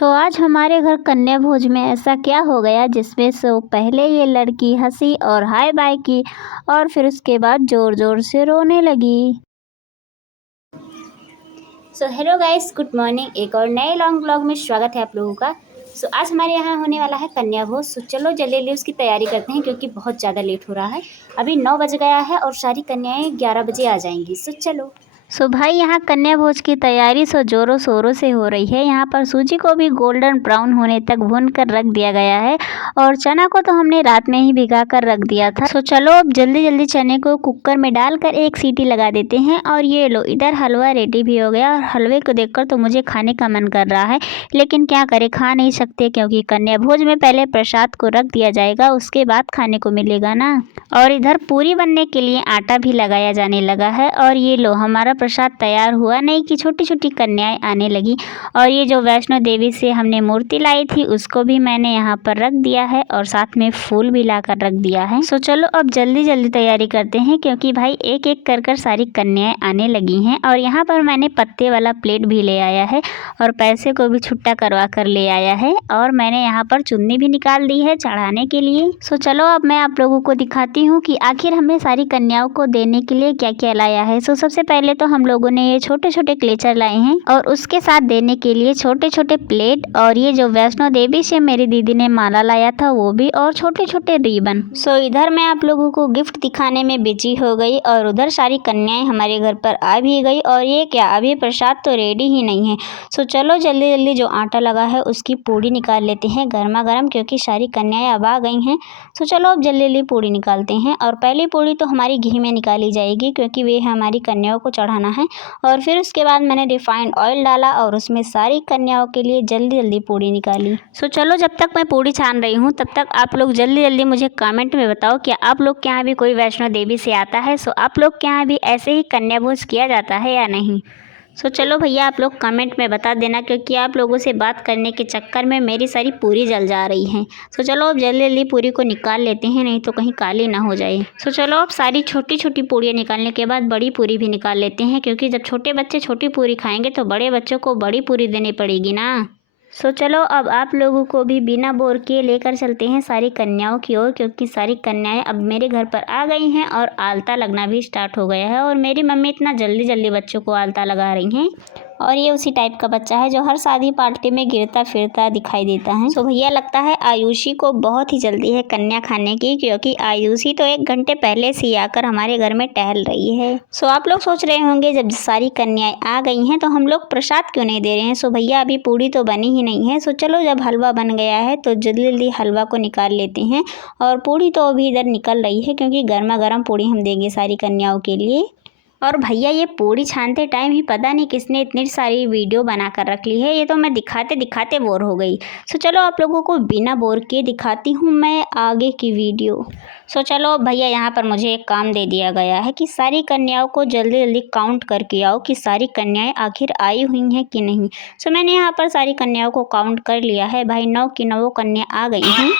आज हमारे घर कन्या भोज में ऐसा क्या हो गया जिसमें पहले ये लड़की हंसी और हाय बाय की और फिर उसके बाद ज़ोर ज़ोर से रोने लगी। Hello guys, good morning. एक और नए लॉन्ग ब्लॉग में स्वागत है आप लोगों का। आज हमारे यहाँ होने वाला है कन्या भोज। चलो जल्दी जल्दी उसकी तैयारी करते हैं क्योंकि बहुत ज़्यादा लेट हो रहा है। अभी 9 बज गया है और सारी कन्याएं 11 बजे आ जाएंगी। चलो भाई यहाँ कन्या भोज की तैयारी जोरों शोरों से हो रही है। यहाँ पर सूजी को भी गोल्डन ब्राउन होने तक भून कर रख दिया गया है और चना को तो हमने रात में ही भिगा कर रख दिया था। चलो अब जल्दी जल्दी चने को कुकर में डालकर एक सीटी लगा देते हैं। और ये लो, इधर हलवा रेडी भी हो गया और हलवे को देखकर तो मुझे खाने का मन कर रहा है, लेकिन क्या करें, खा नहीं सकते क्योंकि कन्या भोज में पहले प्रसाद को रख दिया जाएगा, उसके बाद खाने को मिलेगा ना। और इधर पूरी बनने के लिए आटा भी लगाया जाने लगा है। और ये लो, हमारा प्रसाद तैयार हुआ नहीं कि छोटी छोटी कन्याएं आने लगी। और ये जो वैष्णो देवी से हमने मूर्ति लाई थी उसको भी मैंने यहाँ पर रख दिया है और साथ में फूल भी ला कर रख दिया है। चलो अब जल्दी जल्दी तैयारी करते हैं क्योंकि भाई एक एक कर सारी कन्याएं आने लगी हैं। और यहाँ पर मैंने पत्ते वाला प्लेट भी ले आया है और पैसे को भी छुट्टा करवा कर ले आया है। और मैंने यहाँ पर चुन्नी भी निकाल दी है चढ़ाने के लिए। चलो अब मैं आप लोगों को दिखाती हूँ कि आखिर हमने सारी कन्याओं को देने के लिए क्या क्या लाया है। सबसे पहले तो हम लोगों ने ये छोटे छोटे क्लेचर लाए हैं और उसके साथ देने के लिए छोटे छोटे प्लेट, और ये जो वैष्णो देवी से मेरी दीदी ने माला लाया था वो भी, और छोटे छोटे रिबन। इधर मैं आप लोगों को गिफ्ट दिखाने में बिजी हो गई और उधर सारी कन्याएं हमारे घर पर आ भी गई। और ये क्या, अभी प्रसाद तो रेडी ही नहीं है। चलो जल्दी जल्दी जो आटा लगा है उसकी पूड़ी निकाल लेते हैं गर्मा गर्म, क्योंकि सारी कन्याएं अब आ गई हैं। चलो अब जल्दी जल्दी पूड़ी निकालते हैं। और पहली पूड़ी तो हमारी घी में निकाली जाएगी क्योंकि वे हमारी कन्याओं को चढ़ाना है। और फिर उसके बाद मैंने रिफाइंड ऑयल डाला और उसमें सारी कन्याओं के लिए जल्दी जल्दी पूड़ी निकाली। चलो जब तक मैं पूड़ी छान रही हूँ तब तक आप लोग जल्दी जल्दी मुझे कमेंट में बताओ कि आप लोग के यहाँ भी कोई वैष्णो देवी से आता है। आप लोग के यहाँ भी ऐसे ही कन्या भोज किया जाता है या नहीं। चलो भैया आप लोग कमेंट में बता देना, क्योंकि आप लोगों से बात करने के चक्कर में मेरी सारी पूरी जल जा रही है। चलो अब जल्दी जल्दी पूरी को निकाल लेते हैं, नहीं तो कहीं काली ना हो जाए। चलो अब सारी छोटी छोटी पूड़ियाँ निकालने के बाद बड़ी पूरी भी निकाल लेते हैं, क्योंकि जब छोटे बच्चे छोटी पूरी खाएंगे तो बड़े बच्चों को बड़ी पूरी देनी पड़ेगी ना। चलो अब आप लोगों को भी बिना बोर किए लेकर चलते हैं सारी कन्याओं की ओर, क्योंकि सारी कन्याएं अब मेरे घर पर आ गई हैं और आलता लगना भी स्टार्ट हो गया है। और मेरी मम्मी इतना जल्दी जल्दी बच्चों को आलता लगा रही हैं। और ये उसी टाइप का बच्चा है जो हर शादी पार्टी में गिरता फिरता दिखाई देता है। भैया लगता है आयुषी को बहुत ही जल्दी है कन्या खाने की, क्योंकि आयुषी तो 1 घंटे पहले से आकर हमारे घर में टहल रही है। आप लोग सोच रहे होंगे जब सारी कन्याएं आ गई हैं तो हम लोग प्रसाद क्यों नहीं दे रहे हैं। भैया अभी पूड़ी तो बनी ही नहीं है। चलो जब हलवा बन गया है तो जल्दी जल्दी हलवा को निकाल लेते हैं। और पूड़ी तो अभी इधर निकल रही है क्योंकि गर्मा गर्म पूड़ी हम देंगे सारी कन्याओं के लिए। और भैया ये पूड़ी छानते टाइम ही पता नहीं किसने इतनी सारी वीडियो बना कर रख ली है, ये तो मैं दिखाते दिखाते बोर हो गई। चलो आप लोगों को बिना बोर किए दिखाती हूँ मैं आगे की वीडियो। चलो भैया यहाँ पर मुझे एक काम दे दिया गया है कि सारी कन्याओं को जल्दी जल्दी काउंट करके आओ कि सारी कन्याएं आखिर आई हुई हैं कि नहीं। मैंने यहाँ पर सारी कन्याओं को काउंट कर लिया है भाई, 9 की 9 कन्या आ गई हैं।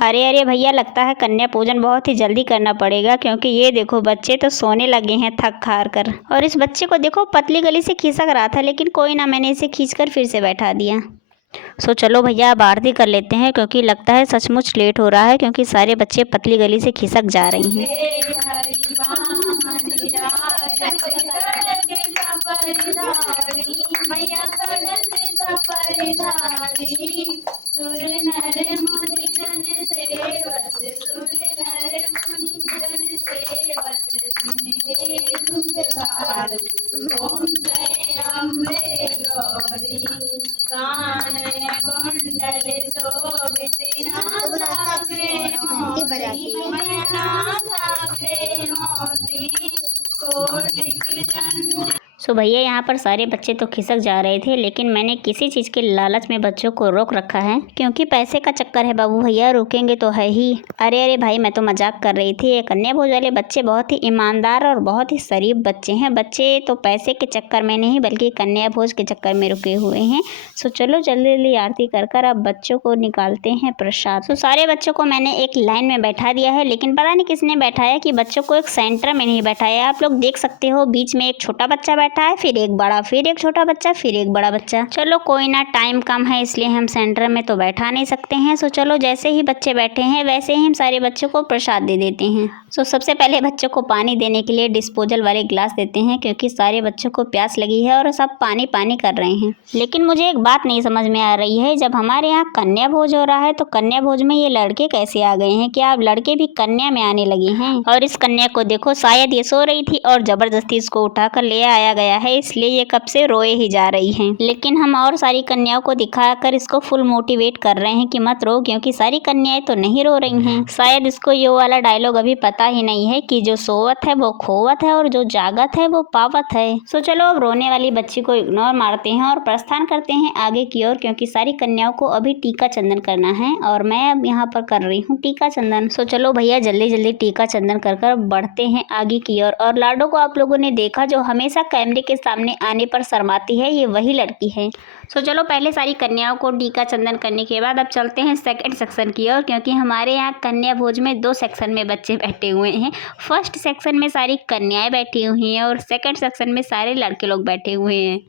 अरे अरे भैया लगता है कन्या पूजन बहुत ही जल्दी करना पड़ेगा, क्योंकि ये देखो बच्चे तो सोने लगे हैं थक हार कर। और इस बच्चे को देखो पतली गली से खिसक रहा था, लेकिन कोई ना, मैंने इसे खींचकर फिर से बैठा दिया। चलो भैया अब आरती कर लेते हैं, क्योंकि लगता है सचमुच लेट हो रहा है, क्योंकि सारे बच्चे पतली गली से खिसक जा रही हैं। सो भैया यहाँ पर सारे बच्चे तो खिसक जा रहे थे, लेकिन मैंने किसी चीज़ के लालच में बच्चों को रोक रखा है, क्योंकि पैसे का चक्कर है बाबू भैया, रोकेंगे तो है ही। अरे भाई, मैं तो मजाक कर रही थी। ये कन्या भोज वाले बच्चे बहुत ही ईमानदार और बहुत ही शरीफ बच्चे हैं। बच्चे तो पैसे के चक्कर में नहीं बल्कि कन्या भोज के चक्कर में रुके हुए हैं। सो चलो जल्दी जल्दी आरती कर अब बच्चों को निकालते हैं प्रसाद। तो सारे बच्चों को मैंने एक लाइन में बैठा दिया है, लेकिन पता नहीं किसने बैठाया कि बच्चों को एक सेंटर में नहीं बैठाया। आप लोग देख सकते हो, बीच में एक छोटा बच्चा बैठा है, फिर एक बड़ा, फिर एक छोटा बच्चा, फिर एक बड़ा बच्चा। चलो कोई ना, टाइम कम है इसलिए हम सेंटर में तो बैठा नहीं सकते हैं। सो चलो जैसे ही बच्चे बैठे हैं वैसे ही हम सारे बच्चों को प्रसाद दे देते हैं। सो सबसे पहले बच्चों को पानी देने के लिए डिस्पोजल वाले ग्लास देते हैं, क्योंकि सारे बच्चों को प्यास लगी है और सब पानी पानी कर रहे हैं। लेकिन मुझे एक बात नहीं समझ में आ रही है, जब हमारे यहाँ कन्या भोज हो रहा है तो कन्या भोज में ये लड़के कैसे आ गए हैं? क्या अब लड़के भी कन्या में आने लगे हैं? और इस कन्या को देखो, शायद ये सो रही थी और जबरदस्ती इसको उठाकर ले आया गया है, इसलिए ये कब से रोए ही जा रही है। लेकिन हम और सारी कन्याओं को दिखाकर इसको फुल मोटिवेट कर रहे हैं कि मत रो, क्योंकि सारी कन्याएं तो नहीं रो रही हैं। शायद इसको ये वाला डायलॉग अभी पता ही नहीं है कि जो सोवत है वो खोवत है और जो जागत है वो पावत है। सो चलो अब रोने वाली बच्ची को इग्नोर मारते हैं और प्रस्थान करते हैं आगे की ओर, क्योंकि सारी कन्याओं को अभी टीका चंदन करना है और मैं अब यहाँ पर कर रही हूँ टीका चंदन। सो चलो भैया जल्दी जल्दी टीका चंदन कर बढ़ते हैं आगे की ओर। और लाडो को आप लोगों ने देखा, जो हमेशा कैमरे के सामने आने पर शर्माती है, ये वही लड़की है। सो चलो पहले सारी कन्याओं को टीका चंदन करने के बाद अब चलते हैं सेकंड सेक्शन की ओर, क्योंकि हमारे यहाँ कन्या भोज में 2 सेक्शन में बच्चे बैठे हुए हैं। फर्स्ट सेक्शन में सारी कन्याएं बैठी हुई हैं और सेकंड सेक्शन में सारे लड़के लोग बैठे हुए हैं।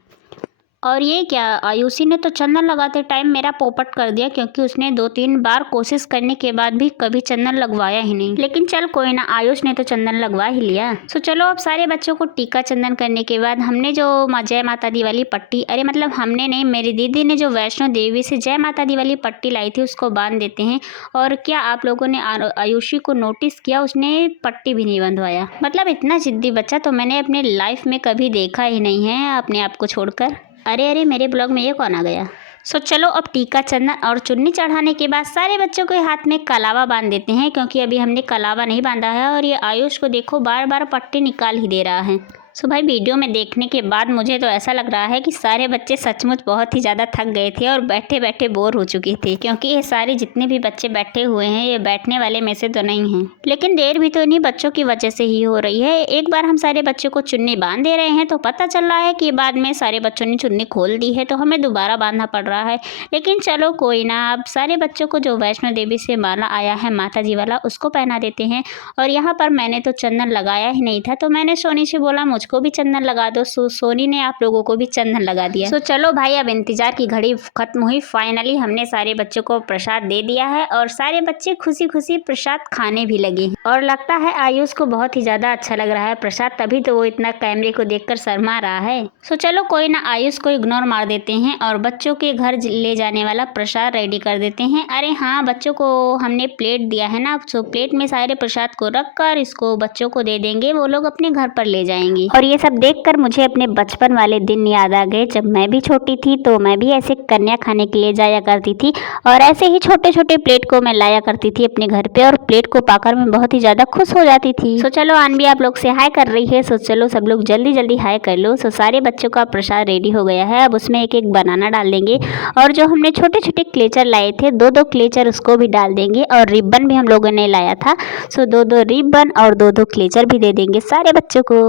और ये क्या, आयुषी ने तो चंदन लगाते टाइम मेरा पोपट कर दिया, क्योंकि उसने 2-3 बार कोशिश करने के बाद भी कभी चंदन लगवाया ही नहीं। लेकिन चल कोई ना, आयुष ने तो चंदन लगवा ही लिया। सो चलो अब सारे बच्चों को टीका चंदन करने के बाद हमने जो जय माता दी वाली पट्टी, अरे मतलब हमने नहीं, मेरी दीदी ने जो वैष्णो देवी से जय माता दी वाली पट्टी लाई थी उसको बांध देते हैं। और क्या आप लोगों ने आयुषी को नोटिस किया, उसने पट्टी भी नहीं बंधवाया। मतलब इतना जिद्दी बच्चा तो मैंने अपने लाइफ में कभी देखा ही नहीं है, अपने आप को छोड़कर। अरे मेरे ब्लॉग में ये कौन आ गया? सो चलो अब टीका चंदन और चुन्नी चढ़ाने के बाद सारे बच्चों के हाथ में कलावा बांध देते हैं, क्योंकि अभी हमने कलावा नहीं बांधा है। और ये आयुष को देखो बार बार पट्टी निकाल ही दे रहा है। सो भाई वीडियो में देखने के बाद मुझे तो ऐसा लग रहा है कि सारे बच्चे सचमुच बहुत ही ज़्यादा थक गए थे और बैठे बैठे बोर हो चुके थे, क्योंकि ये सारे जितने भी बच्चे बैठे हुए हैं ये बैठने वाले में से तो नहीं हैं। लेकिन देर भी तो इन्हीं बच्चों की वजह से ही हो रही है। एक बार हम सारे बच्चों को चुन्नी बांध दे रहे हैं तो पता चल रहा है कि बाद में सारे बच्चों ने चुन्नी खोल दी है, तो हमें दोबारा बांधना पड़ रहा है। लेकिन चलो कोई ना, अब सारे बच्चों को जो वैष्णो देवी से माला आया है माता जी वाला, उसको पहना देते हैं। और यहाँ पर मैंने तो चंदन लगाया ही नहीं था, तो मैंने सोनी से बोला मुझको भी चंदन लगा दो। सोनी ने आप लोगों को भी चंदन लगा दिया। सो चलो भाई, अब इंतजार की घड़ी खत्म हुई। फाइनली हमने सारे बच्चों को प्रसाद दे दिया है और सारे बच्चे खुशी खुशी प्रसाद खाने भी लगे हैं। और लगता है आयुष को बहुत ही ज्यादा अच्छा लग रहा है प्रसाद, तभी तो वो इतना कैमरे को देखकर शर्मा रहा है। सो चलो कोई ना, आयुष को इग्नोर मार देते हैं और बच्चों के घर ले जाने वाला प्रसाद रेडी कर देते हैं। अरे हाँ, बच्चों को हमने प्लेट दिया है ना, सो प्लेट में सारे प्रसाद को रख कर इसको बच्चों को दे देंगे, वो लोग अपने घर पर ले जाएंगे। और ये सब देखकर मुझे अपने बचपन वाले दिन याद आ गए। जब मैं भी छोटी थी तो मैं भी ऐसे कन्या खाने के लिए जाया करती थी और ऐसे ही छोटे छोटे प्लेट को मैं लाया करती थी अपने घर पे, और प्लेट को पाकर मैं बहुत ही ज़्यादा खुश हो जाती थी। सो चलो आनवी आप लोग से हाय कर रही है, सो चलो सब लोग जल्दी जल्दी हाय कर लो। सो सारे बच्चों का प्रसाद रेडी हो गया है। अब उसमें एक एक बनाना डाल देंगे और जो हमने छोटे छोटे क्लेचर लाए थे 2-2 क्लेचर उसको भी डाल देंगे, और रिबन भी हम लोगों ने लाया था। सो 2-2 रिबन और 2-2 क्लेचर भी दे देंगे सारे बच्चों को।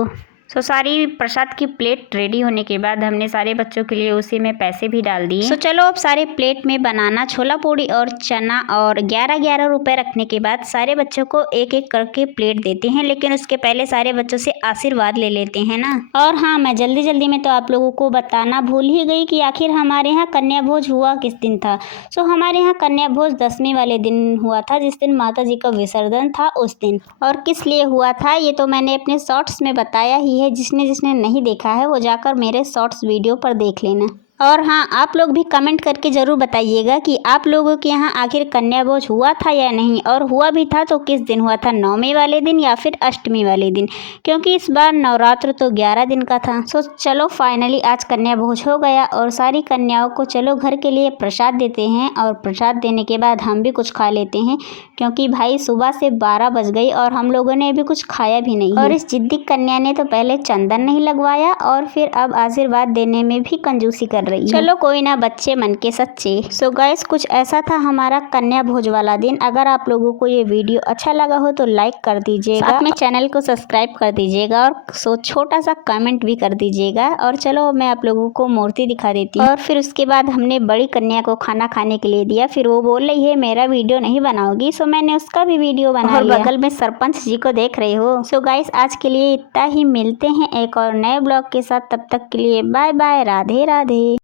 सो सारी प्रसाद की प्लेट रेडी होने के बाद हमने सारे बच्चों के लिए उसी में पैसे भी डाल दिए। सो चलो अब सारे प्लेट में बनाना, छोला पूड़ी और चना और 11-11 रुपए रखने के बाद सारे बच्चों को एक एक करके प्लेट देते हैं। लेकिन उसके पहले सारे बच्चों से आशीर्वाद ले लेते हैं ना। और हाँ, मैं जल्दी जल्दी में तो आप लोगों को बताना भूल ही गई कि आखिर हमारे यहाँ कन्या भोज हुआ किस दिन था। सो हमारे यहाँ कन्या भोज 10वीं वाले दिन हुआ था, जिस दिन माता जी का विसर्जन था उस दिन। और किस लिए हुआ था ये तो मैंने अपने शॉर्ट्स में बताया ही है। जिसने नहीं देखा है वो जाकर मेरे शॉर्ट्स वीडियो पर देख लेना। और हाँ, आप लोग भी कमेंट करके ज़रूर बताइएगा कि आप लोगों के यहाँ आखिर कन्या भोज हुआ था या नहीं, और हुआ भी था तो किस दिन हुआ था, नवमी वाले दिन या फिर अष्टमी वाले दिन, क्योंकि इस बार नवरात्र तो 11 दिन का था। सो चलो फाइनली आज कन्या भोज हो गया और सारी कन्याओं को चलो घर के लिए प्रसाद देते हैं, और प्रसाद देने के बाद हम भी कुछ खा लेते हैं, क्योंकि भाई सुबह से 12 बज गई और हम लोगों ने अभी कुछ खाया भी नहीं। और इस जिद्दी कन्या ने तो पहले चंदन नहीं लगवाया और फिर अब आशीर्वाद देने में भी कंजूसी कर रही है। चलो कोई ना, बच्चे मन के सच्चे। सो गाइस, कुछ ऐसा था हमारा कन्या भोज वाला दिन। अगर आप लोगों को ये वीडियो अच्छा लगा हो तो लाइक कर दीजिएगा, साथ में चैनल को सब्सक्राइब कर दीजिएगा और छोटा सा कमेंट भी कर दीजिएगा। और चलो मैं आप लोगों को मूर्ति दिखा देती हूँ। और फिर उसके बाद हमने बड़ी कन्या को खाना खाने के लिए दिया। फिर वो बोल रही है मेरा वीडियो नहीं बनाओगी, सो मैंने उसका भी वीडियो बना लिया। बगल में सरपंच जी को देख रहे हो। सो गाइस, आज के लिए इतना ही। मिलते हैं एक और नए ब्लॉग के साथ, तब तक के लिए बाय बाय, राधे राधे।